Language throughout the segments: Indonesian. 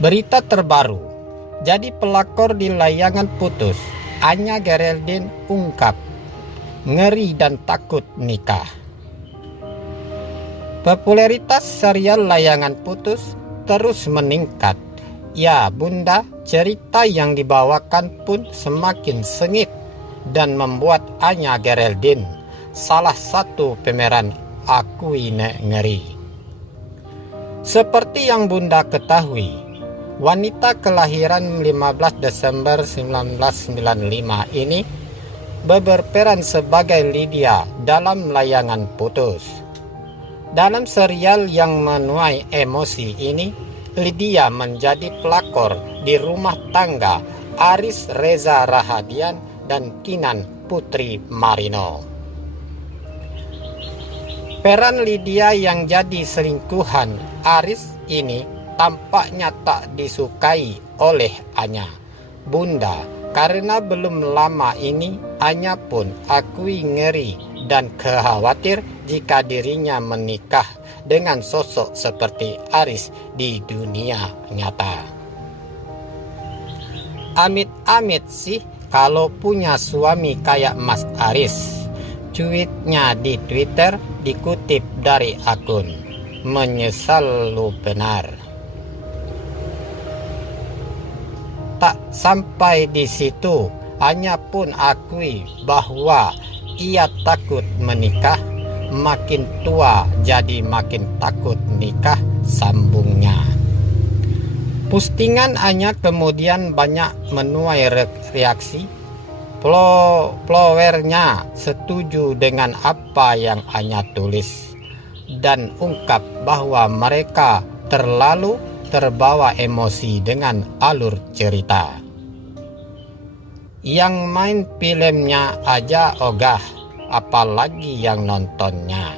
Berita terbaru, jadi pelakor di Layangan Putus, Anya Geraldine ungkap, ngeri dan takut nikah. Popularitas serial Layangan Putus terus meningkat. Ya bunda, cerita yang dibawakan pun semakin sengit dan membuat Anya Geraldine, salah satu pemeran Akui Nek Ngeri. Seperti yang bunda ketahui, wanita kelahiran 15 Desember 1995 ini berperan sebagai Lydia dalam Layangan Putus. Dalam serial yang menuai emosi ini, Lydia menjadi pelakor di rumah tangga Aris Reza Rahadian dan Kinan Putri Marino. Peran Lydia yang jadi selingkuhan Aris ini tampaknya tak disukai oleh Anya. Bunda, karena belum lama ini Anya pun akui ngeri dan khawatir jika dirinya menikah dengan sosok seperti Aris di dunia nyata. Amit-amit sih kalau punya suami kayak Mas Aris. Tweetnya di Twitter dikutip dari akun Menyesal Lu Benar. Tak sampai di situ, Anya pun akui bahwa ia takut menikah, makin tua jadi makin takut nikah, sambungnya. Postingan Anya kemudian banyak menuai reaksi. Followernya setuju dengan apa yang Anya tulis dan ungkap bahwa mereka terlalu terbawa emosi dengan alur cerita. Yang main filmnya aja ogah, apalagi yang nontonnya,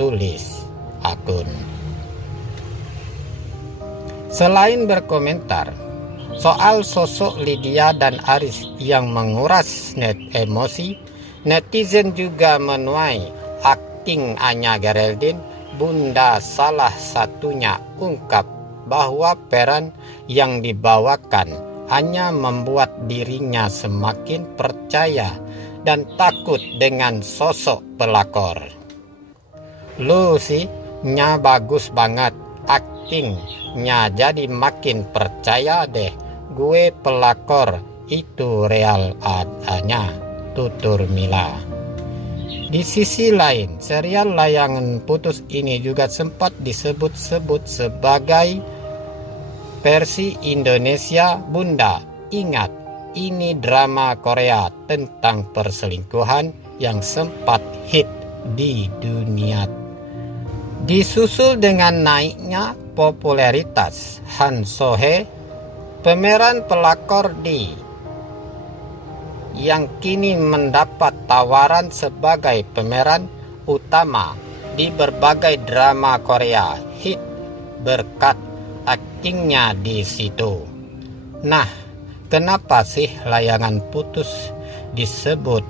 tulis akun. Selain berkomentar soal sosok Lydia dan Aris yang menguras emosi, netizen juga menuai akting Anya Geraldine. Bunda salah satunya ungkap bahwa peran yang dibawakan hanya membuat dirinya semakin percaya dan takut dengan sosok pelakor. Lu sih, nya bagus banget aktingnya, jadi makin percaya deh gue pelakor itu real adanya, tutur Mila. Di sisi lain, serial Layangan Putus ini juga sempat disebut-sebut sebagai versi Indonesia. Bunda, ingat, ini drama Korea tentang perselingkuhan yang sempat hit di dunia. Disusul dengan naiknya popularitas Han So-hye, pemeran pelakor yang kini mendapat tawaran sebagai pemeran utama di berbagai drama Korea hit berkat aktingnya di situ. Nah, kenapa sih Layangan Putus disebut?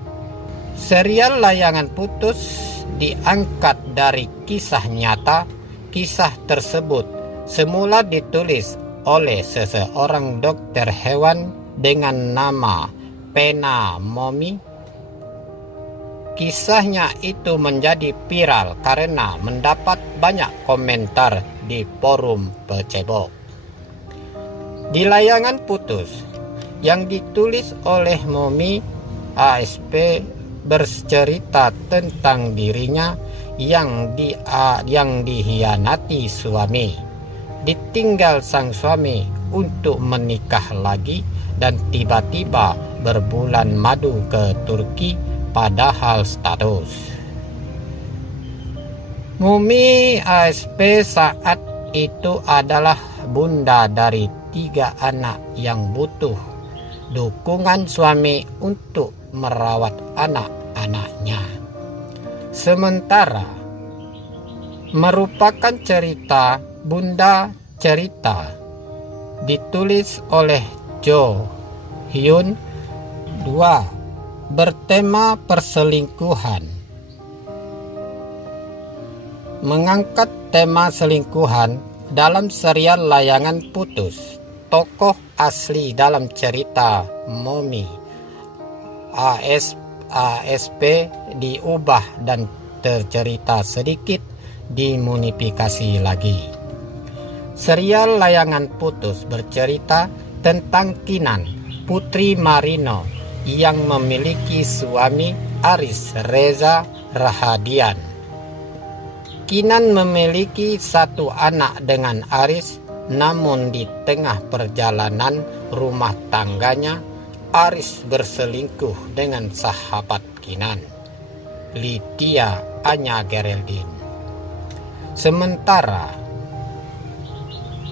Serial Layangan Putus diangkat dari kisah nyata. Kisah tersebut semula ditulis oleh seseorang dokter hewan dengan nama Pena Momi. Kisahnya itu menjadi viral karena mendapat banyak komentar di forum pecebok. Di Layangan Putus yang ditulis oleh Momi, ASP bercerita tentang dirinya yang dihianati suami, ditinggal sang suami untuk menikah lagi, dan tiba-tiba berbulan madu ke Turki padahal status Mumi ASP saat itu adalah bunda dari 3 anak yang butuh dukungan suami untuk merawat anak-anaknya. Sementara merupakan cerita Bunda Cerita ditulis oleh Jo Hyun 2 bertema perselingkuhan. Mengangkat tema selingkuhan dalam serial Layangan Putus tokoh asli dalam cerita Momi ASP diubah dan tercerita sedikit dimodifikasi lagi. Serial Layangan Putus bercerita tentang Kinan, putri Marino yang memiliki suami Aris Reza Rahadian. Kinan memiliki satu anak dengan Aris, namun di tengah perjalanan rumah tangganya, Aris berselingkuh dengan sahabat Kinan, Lydia Anya Geraldine. Sementara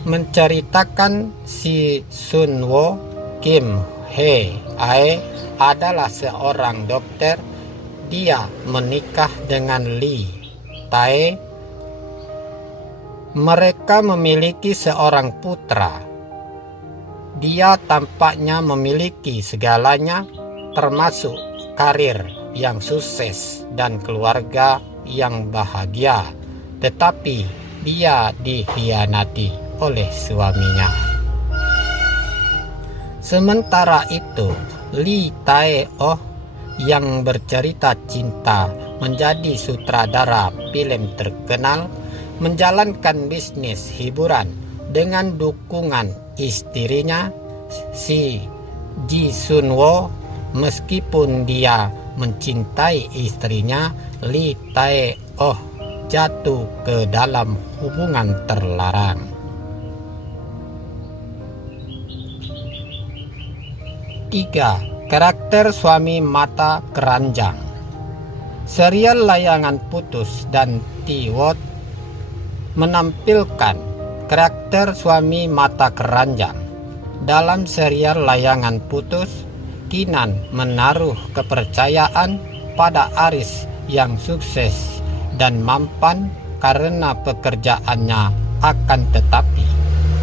menceritakan si Sunwo Kim Hee Ae adalah seorang dokter. Dia menikah dengan Lee Tae. Mereka memiliki seorang putra. Dia tampaknya memiliki segalanya, termasuk karir yang sukses dan keluarga yang bahagia, tetapi dia dikhianati oleh suaminya. Sementara itu, Lee Tae-oh yang bercerita cinta menjadi sutradara film terkenal, menjalankan bisnis hiburan dengan dukungan istrinya si Ji Sunwo. Meskipun dia mencintai istrinya, Lee Tae-oh jatuh ke dalam hubungan terlarang. Tiga, karakter suami mata keranjang. Serial Layangan Putus dan Tiwot menampilkan karakter suami mata keranjang. Dalam serial Layangan Putus, Kinan menaruh kepercayaan pada Aris yang sukses dan mampan karena pekerjaannya, akan tetapi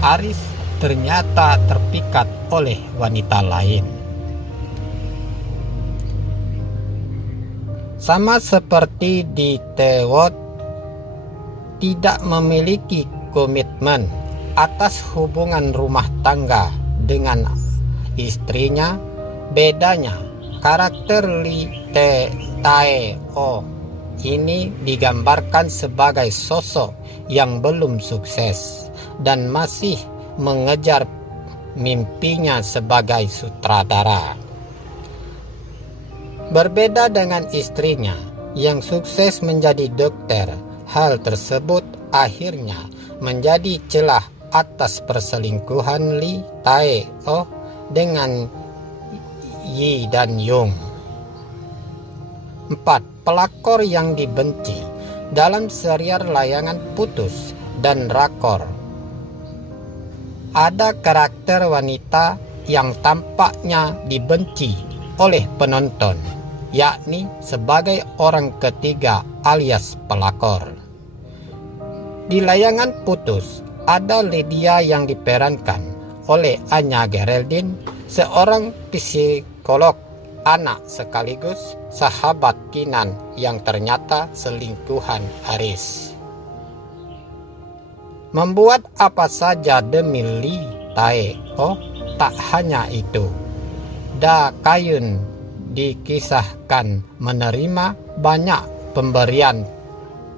Aris ternyata terpikat oleh wanita lain. Sama seperti di Tewot, tidak memiliki komitmen atas hubungan rumah tangga dengan istrinya. Bedanya, karakter Lee Tae-oh ini digambarkan sebagai sosok yang belum sukses dan masih mengejar mimpinya sebagai sutradara. Berbeda dengan istrinya yang sukses menjadi dokter, hal tersebut akhirnya menjadi celah atas perselingkuhan Lee Tae-oh dengan Yi dan Yung. 4. Pelakor yang dibenci. Dalam serial Layangan Putus dan Rakor, ada karakter wanita yang tampaknya dibenci oleh penonton, yakni sebagai orang ketiga alias pelakor. Di Layangan Putus, ada Lydia yang diperankan oleh Anya Geraldine, seorang psikolog anak sekaligus sahabat Kinan yang ternyata selingkuhan Aris. Membuat apa saja demi Lee Tae-oh. Tak hanya itu, Da Kayun dikisahkan menerima banyak pemberian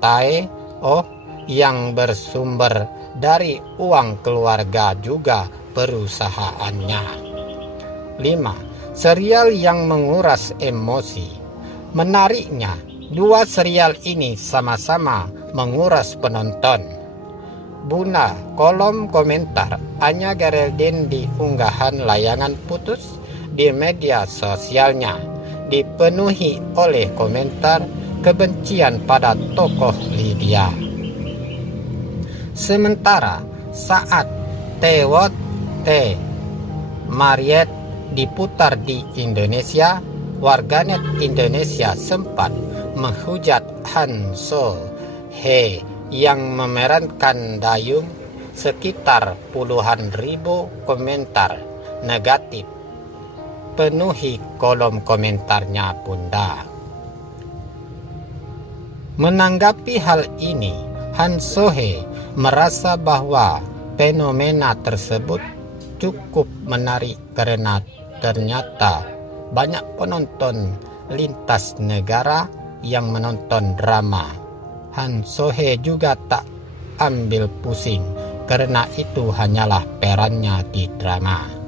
Tae-oh yang bersumber dari uang keluarga juga perusahaannya. 5. Serial yang menguras emosi. Menariknya, dua serial ini sama-sama menguras penonton. Buna kolom komentar Anya Geraldine di unggahan Layangan Putus di media sosialnya dipenuhi oleh komentar kebencian pada tokoh Lydia. Sementara saat Tewot Mariet diputar di Indonesia, warganet Indonesia sempat menghujat Han So Hee yang memerankan Dayung. Sekitar puluhan ribu komentar negatif penuhi kolom komentarnya Bunda. Menanggapi hal ini, Han So Hee merasa bahwa fenomena tersebut cukup menarik karena ternyata banyak penonton lintas negara yang menonton drama. Han So-hye juga tak ambil pusing karena itu hanyalah perannya di drama.